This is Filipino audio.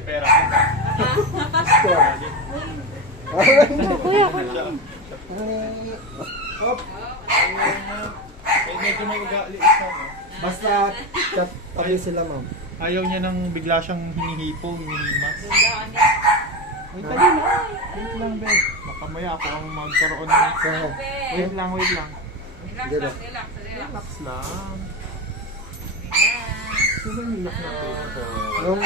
May pera ka. Kuya, Hop. Eh, medyo may ugali isa, no? Basta tabi sila, ma'am. Ayaw niya nang bigla siyang hinihipo, hinihimas. Wait, dali lang. Wait lang, Ben. Baka maya ako ang magkaroon ng... Wait lang, wait lang. Relax. Relax lang. Sino yung lock na ito? Nung,